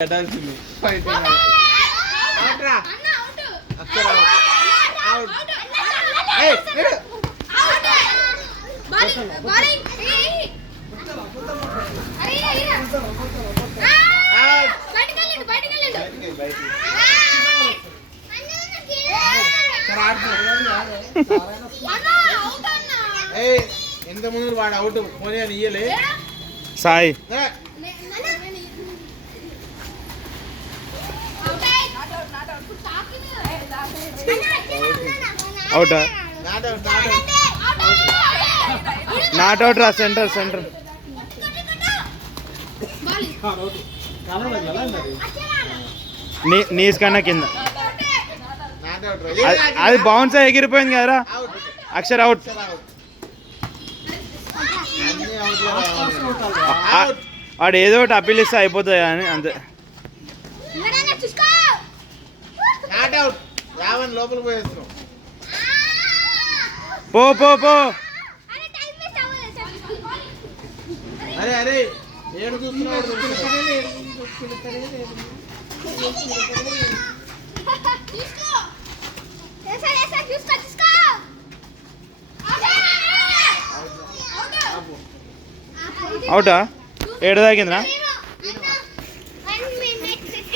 ఎంత ముందు వాడు అవుట్ పోనీ అని ఇయ్యలే సాయి అవుటా నాట్ అవుట్ రా సెంటర్ సెంటర్ నీస్ కన్నా కింద అది బౌన్స్ ఎగిరిపోయింది కదరా అక్షర్ అవుట్ వాడు ఏదో ఒకటి అప్పీల్ ఇస్తే అయిపోతుంది అని అంతే లోపలికి పోయేస్తున్నాం పో పో పో అరే అరే ఏడు చూస్తున్నాడు అవుటా ఏడు తాగిందిరా